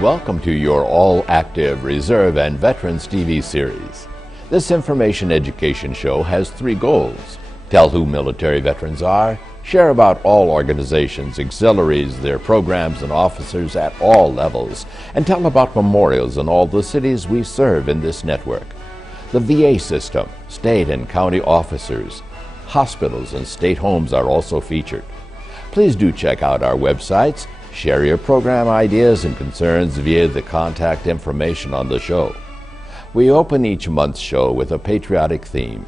Welcome to your all-active Reserve and Veterans TV series. This information education show has 3 goals. Tell who military veterans are, share about all organizations, auxiliaries, their programs and officers at all levels, and tell about memorials in all the cities we serve in this network. The VA system, state and county officers, hospitals and state homes are also featured. Please do check out our websites, share your program ideas and concerns via the contact information on the show. We open each month's show with a patriotic theme.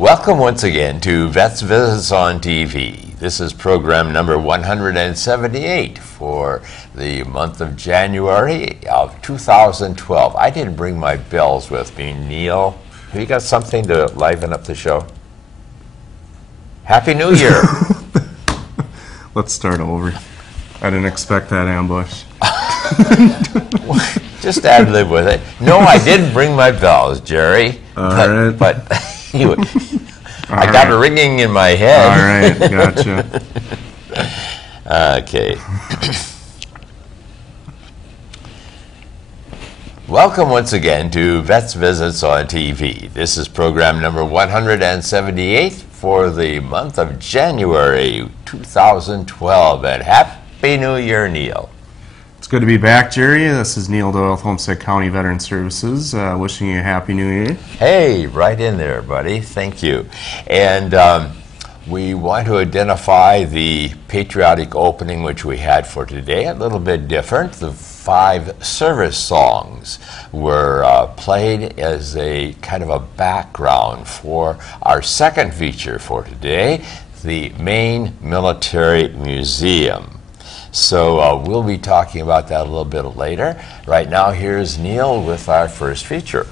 Welcome once again to Vets Visits on TV. This is program number 178 for the month of January of 2012. I didn't bring my bells with me. Neil, have you got something to liven up the show? Happy New Year! Let's start over. I didn't expect that ambush. Just ad-lib with it. No, I didn't bring my bells, Jerry. All right. But I got a ringing in my head. All right, gotcha. Okay. Welcome once again to Vets Visits on TV. This is program number 178 for the month of January 2012. And Happy New Year, Neil. It's good to be back, Jerry. This is Neil Doyle with Homestead County Veteran Services, wishing you a Happy New Year. Hey, right in there, buddy. Thank you. And we want to identify the patriotic opening which we had for today, a little bit different. The 5 service songs were played as a kind of a background for our second feature for today, the Maine Military Museum. So we'll be talking about that a little bit later. Right now, here's Neil with our first feature.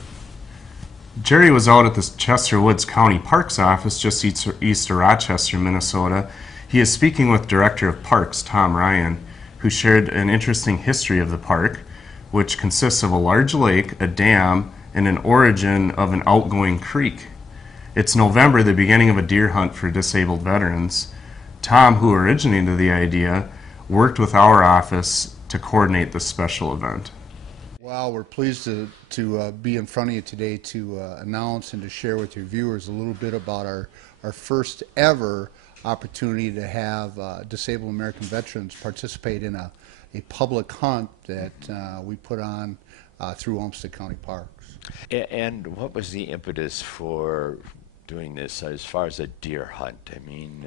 Jerry was out at the Chester Woods County Parks office just east of Rochester, Minnesota. He is speaking with Director of Parks, Tom Ryan, who shared an interesting history of the park, which consists of a large lake, a dam, and an origin of an outgoing creek. It's November, the beginning of a deer hunt for disabled veterans. Tom, who originated the idea, worked with our office to coordinate this special event. Well, we're pleased to be in front of you today to announce and to share with your viewers a little bit about our first ever opportunity to have disabled American veterans participate in a public hunt that we put on through Olmsted County Parks. And what was the impetus for doing this as far as a deer hunt? I mean,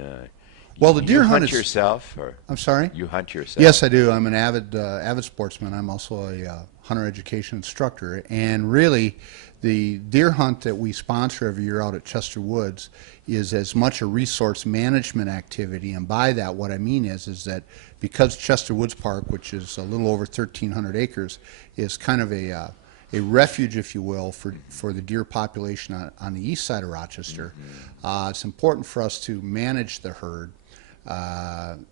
well, the deer hunt is yourself, or I'm sorry. You hunt yourself? Yes, I do. I'm an avid sportsman. I'm also a hunter education instructor, and really, the deer hunt that we sponsor every year out at Chester Woods is as much a resource management activity. And by that, what I mean is that because Chester Woods Park, which is a little over 1,300 acres, is kind of a refuge, if you will, for the deer population on the east side of Rochester, it's important for us to manage the herd.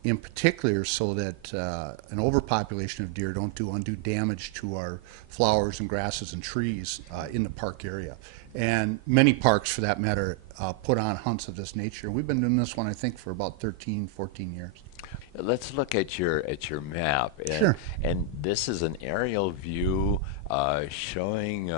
In particular, so that an overpopulation of deer don't do undue damage to our flowers and grasses and trees in the park area. And many parks, for that matter, put on hunts of this nature. We've been doing this one, I think, for about 13, 14 years. Let's look at your map. And, sure. And this is an aerial view showing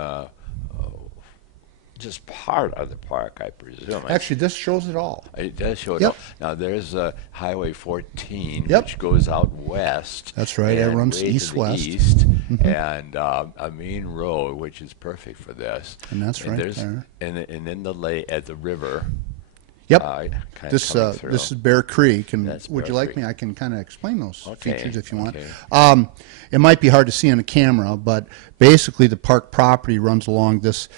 just part of the park, I presume. Actually, this shows it all. It does show it Yep. all. Now, there's Highway 14, Yep. which goes out west. That's right. It runs way to the east-west. east, and a main road, which is perfect for this. And that's right there's, there. And then the lake at the river. Yep. This is Bear Creek, and That's would you Bear like me? I can kind of explain those features if you want. Okay. It might be hard to see on the camera, but basically the park property runs along this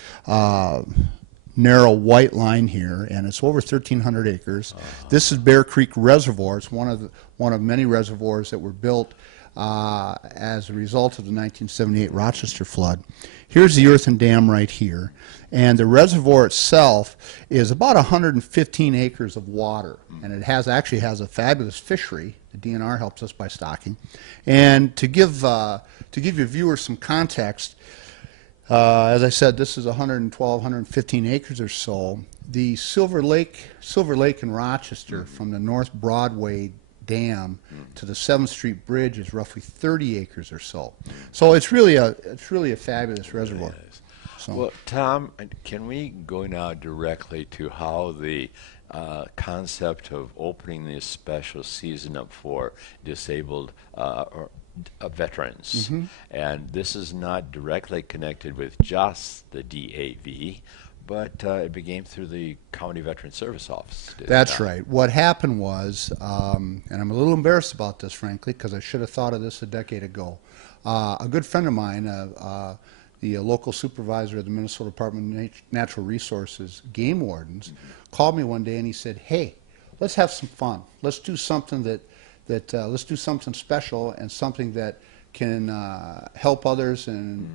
narrow white line here, and it's over 1,300 acres. This is Bear Creek Reservoir. It's one of many reservoirs that were built as a result of the 1978 Rochester flood. Here's the earthen dam right here, and the reservoir itself is about 115 acres of water, and it actually has a fabulous fishery. The DNR helps us by stocking. And to give your viewers some context, as I said, this is 112, 115 acres or so. The Silver Lake in Rochester, from the North Broadway Dam to the 7th Street Bridge, is roughly 30 acres or so. So it's really a fabulous reservoir. So. Well, Tom, can we go now directly to how the concept of opening this special season up for disabled veterans, and this is not directly connected with just the DAV, but it began through the County Veteran Service Office. That's right. What happened was, and I'm a little embarrassed about this, frankly, because I should have thought of this a decade ago. A good friend of mine, the local supervisor of the Minnesota Department of Natural Resources game wardens, called me one day and he said, "Hey, let's have some fun. Let's do something let's do something special and something that can help others and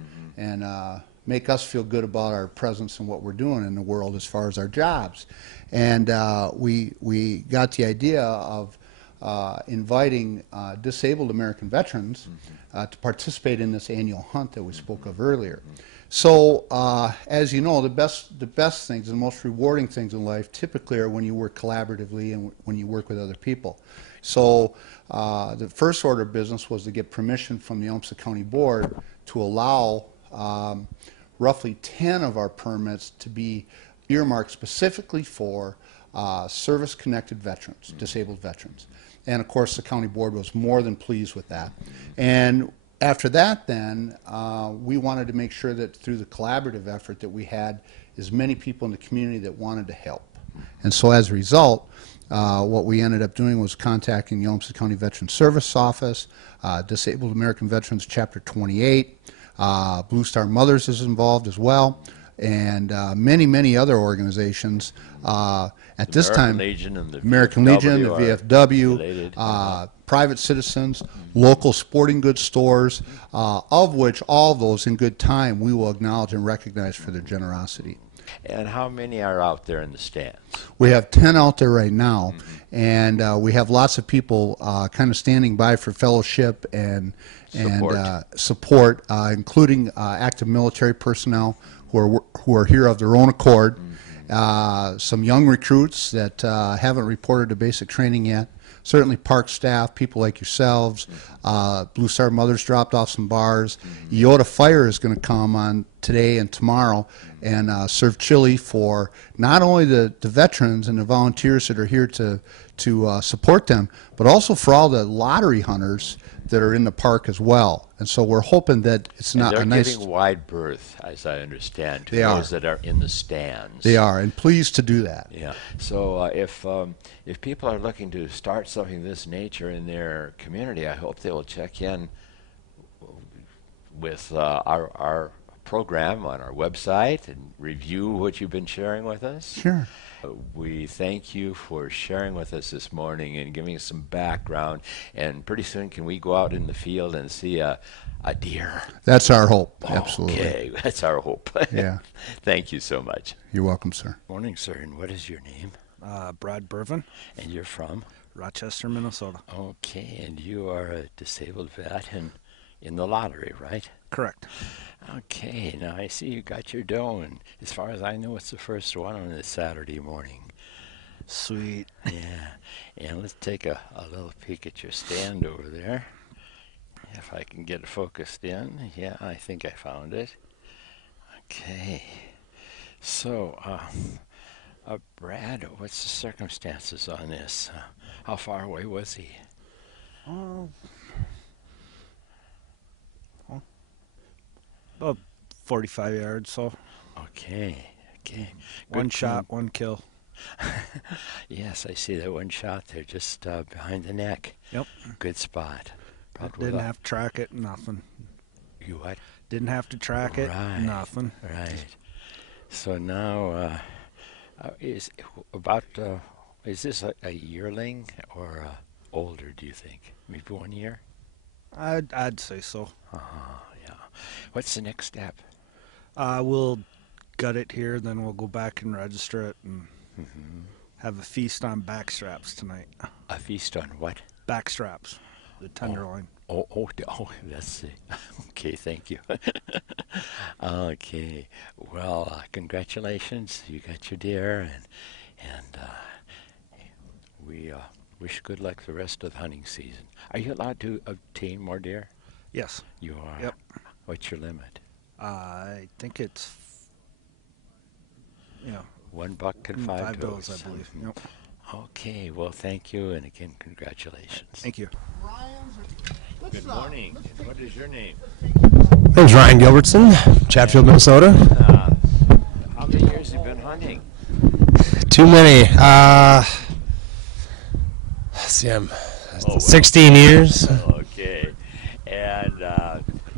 make us feel good about our presence and what we're doing in the world as far as our jobs." And we got the idea of inviting disabled American veterans to participate in this annual hunt that we spoke of earlier. So, as you know, the best things, the most rewarding things in life typically are when you work collaboratively and when you work with other people. So, the first order of business was to get permission from the Olmsted County Board to allow roughly 10 of our permits to be earmarked specifically for service-connected veterans, disabled veterans. And of course, the county board was more than pleased with that. And after that, then, we wanted to make sure that through the collaborative effort that we had as many people in the community that wanted to help. And so as a result, what we ended up doing was contacting the Olmsted County Veteran Service Office, Disabled American Veterans Chapter 28, Blue Star Mothers is involved as well, and many other organizations. At this time, American Legion, the VFW, private citizens, local sporting goods stores, of which all of those in good time we will acknowledge and recognize for their generosity. And how many are out there in the stands? We have 10 out there right now, and we have lots of people kind of standing by for fellowship and support, including active military personnel who are here of their own accord. Some young recruits that haven't reported to basic training yet. Certainly park staff, people like yourselves. Blue Star Mothers dropped off some bars. Iota Fire is going to come on today and tomorrow and serve chili for not only the veterans and the volunteers that are here to support them, but also for all the lottery hunters that are in the park as well. And so we're hoping that it's not a nice... They're giving wide berth, as I understand, to those that are in the stands. They are, and pleased to do that. Yeah. So if people are looking to start something of this nature in their community, I hope they will check in with our program on our website and review what you've been sharing with us. Sure. We thank you for sharing with us this morning and giving us some background. And pretty soon, can we go out in the field and see a deer? That's our hope. Absolutely. Okay, that's our hope. Yeah. Thank you so much. You're welcome, sir. Morning, sir. And what is your name? Brad Burvin. And you're from? Rochester, Minnesota. Okay, and you are a disabled vet in the lottery, right? Correct. Okay, now I see you got your dough, and as far as I know, it's the first one on this Saturday morning. Sweet. Yeah, and let's take a little peek at your stand over there. If I can get it focused in. Yeah, I think I found it. Okay. So, Brad, what's the circumstances on this? How far away was he? About 45 yards, so. Okay. Good one shot, one kill. Yes, I see that one shot there, just behind the neck. Yep. Good spot. Didn't have to track it, nothing. You what? Didn't have to track it, nothing. Right. So now, is this a yearling or older, do you think? Maybe 1 year? I'd say so. Yeah. What's the next step? We'll gut it here, then we'll go back and register it and have a feast on backstraps tonight. A feast on what? Backstraps, the tenderloin. Oh, that's it. Okay, thank you. Okay, well, congratulations. You got your deer, and we wish good luck the rest of the hunting season. Are you allowed to obtain more deer? Yes. You are? Yep. What's your limit? I think it's, $1 and five does, I believe. Yep. Okay, well, thank you, and again, congratulations. Thank you. Good morning. And what is your name? My name's Ryan Gilbertson, Chatfield, Minnesota. How many years have you been hunting? Too many. Let's see, I'm 16 years. Okay, and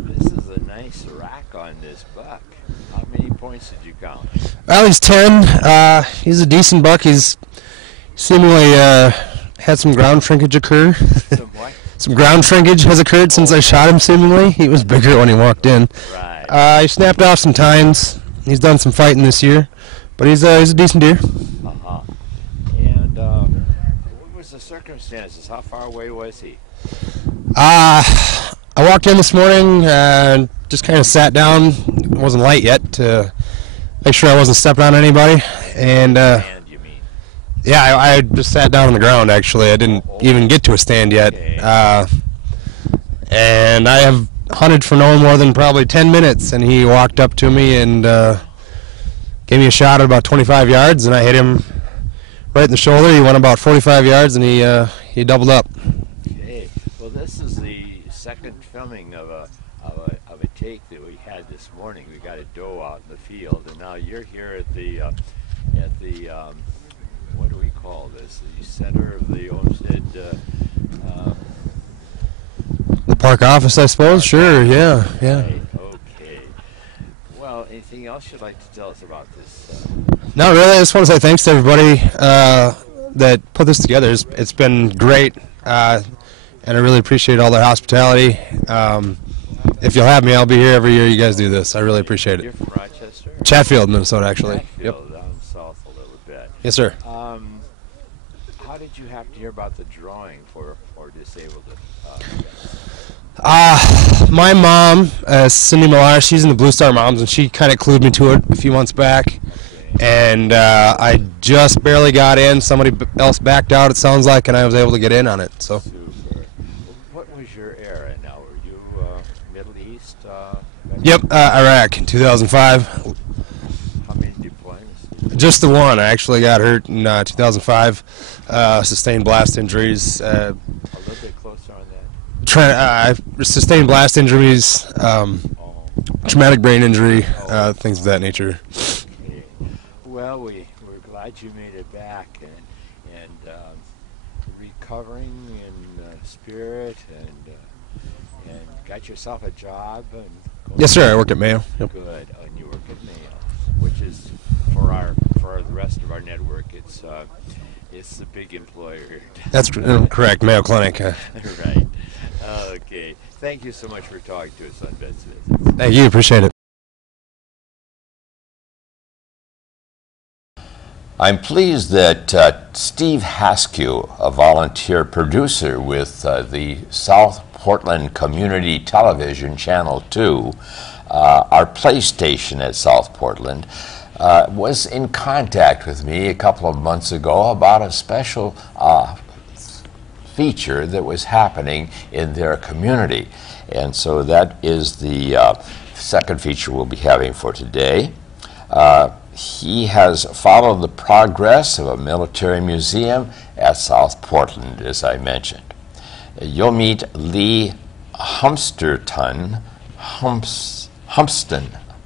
this is a nice rack on this buck. How many points did you count? Well, he's 10. He's a decent buck. He's seemingly had some ground shrinkage occur. Some what? Some ground shrinkage has occurred since I shot him, seemingly. He was bigger when he walked in. Right. He snapped off some tines. He's done some fighting this year, but he's a decent deer. And what was the circumstances? How far away was he? I walked in this morning and just kind of sat down. wasn't light yet to make sure I wasn't stepping on anybody. And yeah, I just sat down on the ground, actually. I didn't even get to a stand yet. And I have hunted for no more than probably 10 minutes, and he walked up to me and gave me a shot at about 25 yards, and I hit him right in the shoulder. He went about 45 yards, and he doubled up. Okay. Well, this is the second filming of a take that we had this morning. We got a doe out in the field, and now you're here at the what do we call this? The center of the Olmsted. The park office, I suppose. Sure. Yeah. Right. Okay. Well, anything else you'd like to tell us about this? No, really. I just want to say thanks to everybody that put this together. It's been great, and I really appreciate all their hospitality. If you'll have me, I'll be here every year you guys do this. I really appreciate it. You're from Rochester? Chatfield, Minnesota, actually. Chatfield, down south a little bit. Yes, sir. How did you have to hear about the drawing for disabled? My mom, Cindy Millar, she's in the Blue Star Moms, and she kind of clued me to it a few months back. And I just barely got in. Somebody else backed out, it sounds like, and I was able to get in on it. So. Super. What was your era now? Were you Middle East? Yep, Iraq in 2005. How many deployments? Just the one. I actually got hurt in 2005. Sustained blast injuries. A little bit closer on that. I sustained blast injuries, traumatic brain injury, things of that nature. Okay. Well, we're glad you made it back and recovering in spirit and got yourself a job. Yes, sir. I work at Mayo. Yep. Good. And you work at Mayo, which is for the rest of our network. It's the big employer. That's correct. Mayo Clinic. Right. Okay. Thank you so much for talking to us on Vets Visits. Thank you. Appreciate it. I'm pleased that Steve Haskew, a volunteer producer with the South Portland Community Television Channel 2, our play station at South Portland, was in contact with me a couple of months ago about a special feature that was happening in their community. And so that is the second feature we'll be having for today. He has followed the progress of a military museum at South Portland, as I mentioned. You'll meet Lee Humpston.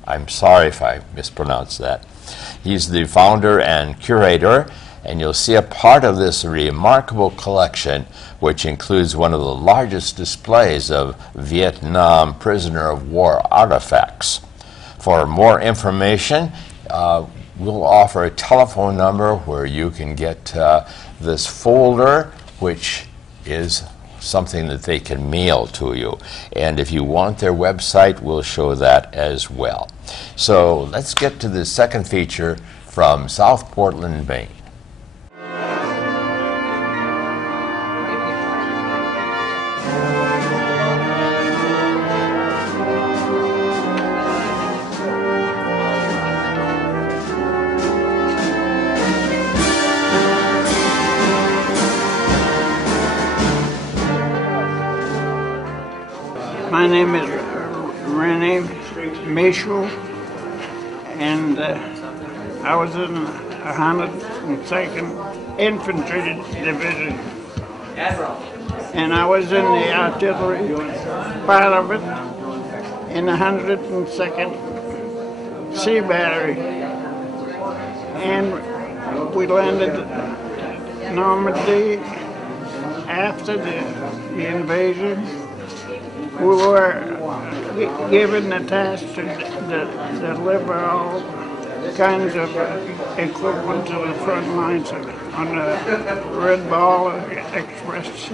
I'm sorry if I mispronounced that. He's the founder and curator, and you'll see a part of this remarkable collection, which includes one of the largest displays of Vietnam prisoner of war artifacts. For more information, we'll offer a telephone number where you can get this folder, which is something that they can mail to you. And if you want their website, we'll show that as well. So let's get to the second feature from South Portland, Maine. My name is Rene Michaud, and I was in the 102nd Infantry Division, and I was in the artillery part of it in the 102nd Sea Battery, and we landed at Normandy after the invasion. We were given the task to deliver all kinds of equipment to the front lines on the Red Ball Express.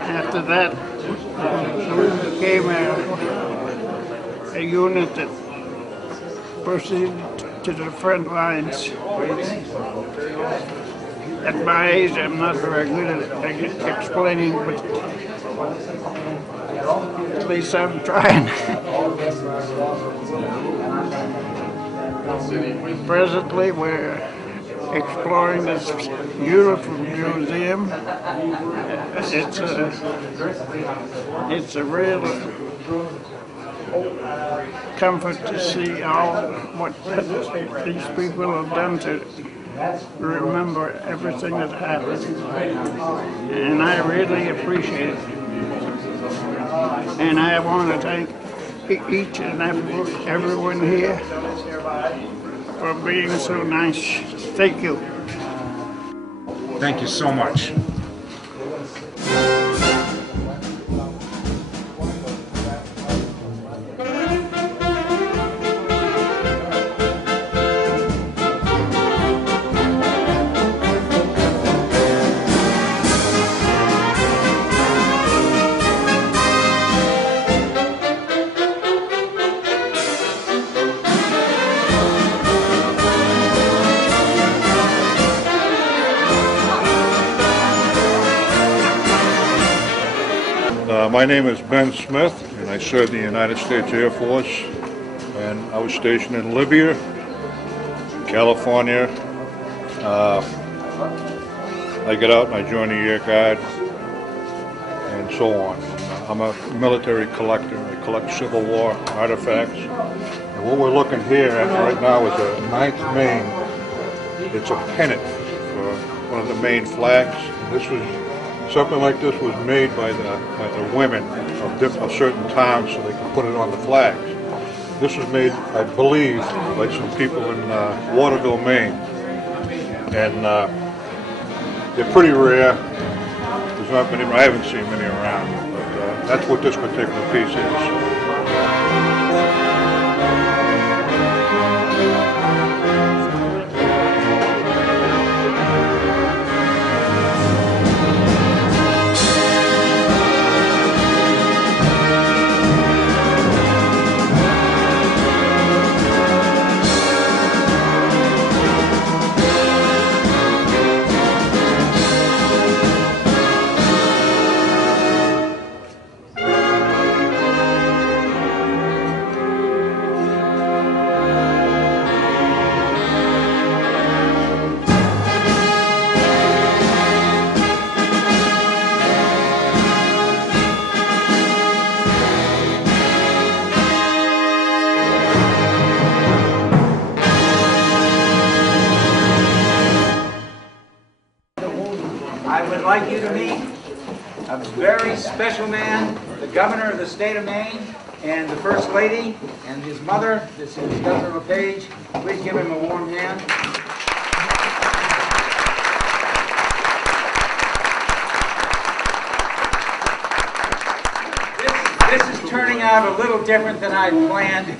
After that, we became a unit that proceeded to the front lines. At my age, I'm not very good at explaining, but At least I'm trying. Presently, we're exploring this beautiful museum. It's a real comfort to see all what these people have done to remember everything that happened, and I really appreciate it. And I want to thank each and everyone here for being so nice. Thank you. Thank you so much. My name is Ben Smith, and I served in the United States Air Force, and I was stationed in Libya, California. I got out and I joined the Air Guard, and so on. I'm a military collector. I collect Civil War artifacts. And what we're looking here at right now is a 9th Maine. It's a pennant for one of the Maine flags. This was something like this was made by the women of certain towns so they could put it on the flags. This was made, I believe, by some people in Waterville, Maine, and they're pretty rare. There's not many. I haven't seen many around, but that's what this particular piece is. I would like you to meet a very special man, the governor of the state of Maine, and the First Lady, and his mother. This is Governor LePage. Please give him a warm hand. This is turning out a little different than I planned,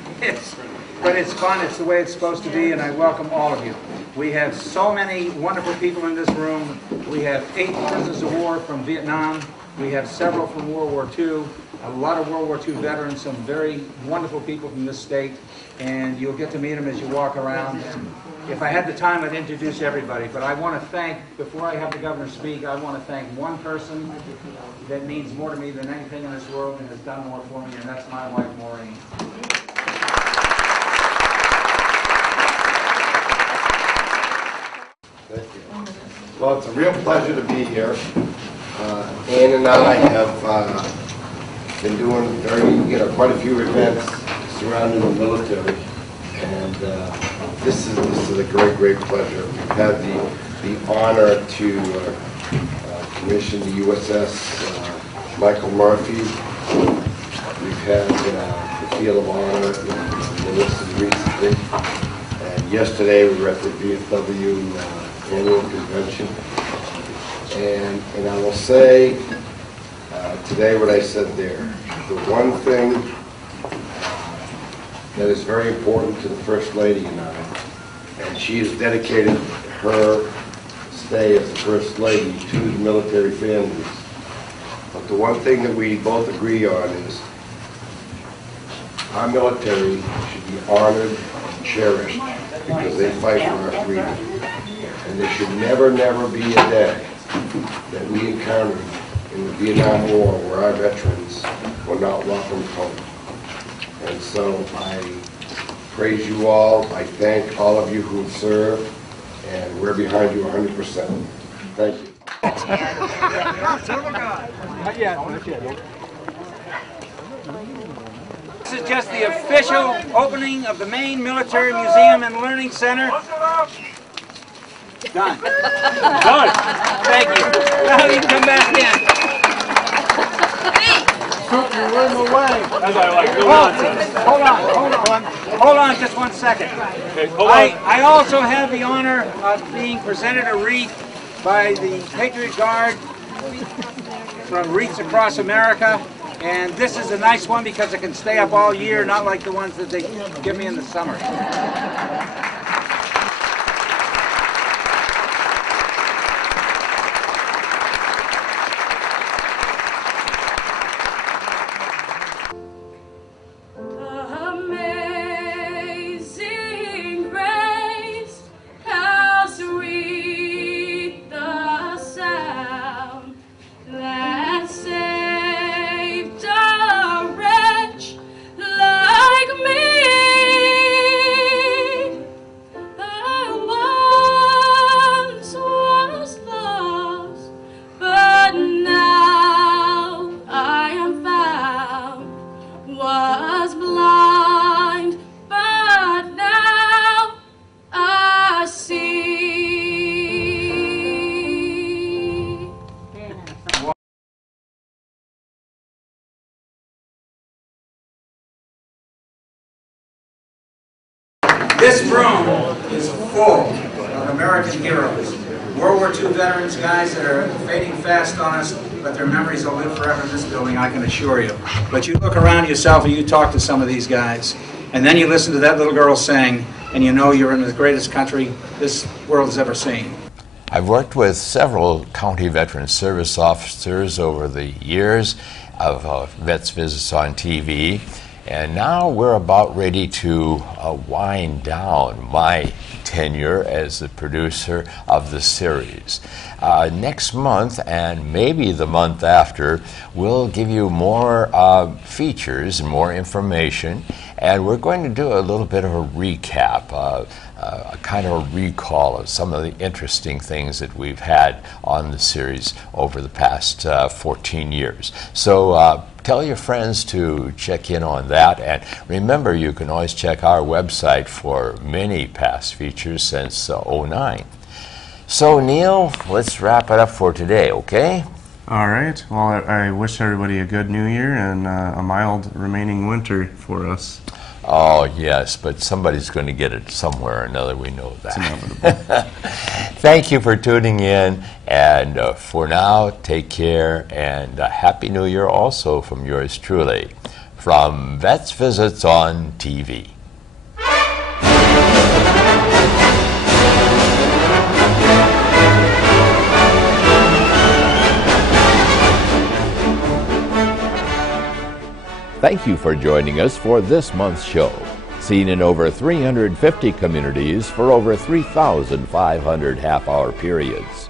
but it's fun. It's the way it's supposed to be, and I welcome all of you. We have so many wonderful people in this room. We have 8 prisoners of war from Vietnam. We have several from World War II, a lot of World War II veterans, some very wonderful people from this state, and you'll get to meet them as you walk around. If I had the time, I'd introduce everybody, but I want to thank, before I have the governor speak, I want to thank one person that means more to me than anything in this world and has done more for me, and that's my wife, Maureen. Thank you. Well, it's a real pleasure to be here. Ann and I have been doing quite a few events surrounding the military, and this is a great pleasure. We've had the honor to commission the USS Michael Murphy. We've had the Field of Honor in Lewiston recently, and yesterday we were at the VFW annual convention. And I will say today what I said there. The one thing that is very important to the First Lady and I, and she has dedicated her stay as the First Lady to the military families. But the one thing that we both agree on is our military should be honored and cherished because they fight for our freedom. And there should never be a day that we encountered in the Vietnam War where our veterans were not welcomed home. And so I praise you all. I thank all of you who served, and we're behind you 100%. Thank you. This is just the official opening of the Maine Military Museum and Learning Center. Done. Done. Thank you. Now you can come back in. Hold on just one second. I also have the honor of being presented a wreath by the Patriot Guard from Wreaths Across America. And this is a nice one because it can stay up all year, not like the ones that they give me in the summer. Amazing grace, how sweet the sound that saved a wretch like me. I once was lost, but now I am found. Was blind, but now I see. This room is full of American heroes. World War II veterans, guys that are fading fast on us, but their memories will live forever in this building, I can assure you. But you look around yourself and you talk to some of these guys, and then you listen to that little girl sing, and you know you're in the greatest country this world has ever seen. I've worked with several county veteran service officers over the years of Vets Visits on TV, and now we're about ready to wind down my tenure as the producer of the series. Next month, and maybe the month after, we'll give you more features and more information, and we're going to do a little bit of a recap, a kind of a recall of some of the interesting things that we've had on the series over the past 14 years. So tell your friends to check in on that, and remember, you can always check our website for many past features since '09. So Neil, let's wrap it up for today, okay? All right. Well, I wish everybody a good New Year and a mild remaining winter for us. Oh, yes, but somebody's going to get it somewhere or another. We know that. It's inevitable. Thank you for tuning in, and for now, take care, and Happy New Year also from yours truly, from Vets Visits on TV. Thank you for joining us for this month's show, seen in over 350 communities for over 3,500 half-hour periods.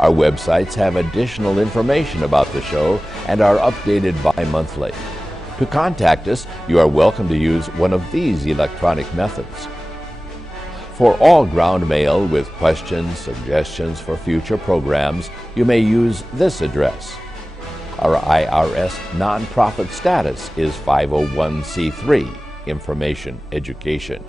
Our websites have additional information about the show and are updated bi-monthly. To contact us, you are welcome to use one of these electronic methods. For all ground mail with questions, suggestions for future programs, you may use this address. Our IRS nonprofit status is 501c3, Information Education.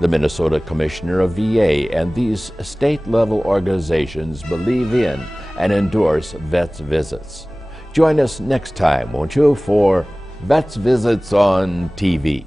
The Minnesota Commissioner of VA and these state-level organizations believe in and endorse Vets Visits. Join us next time, won't you, for Vets Visits on TV.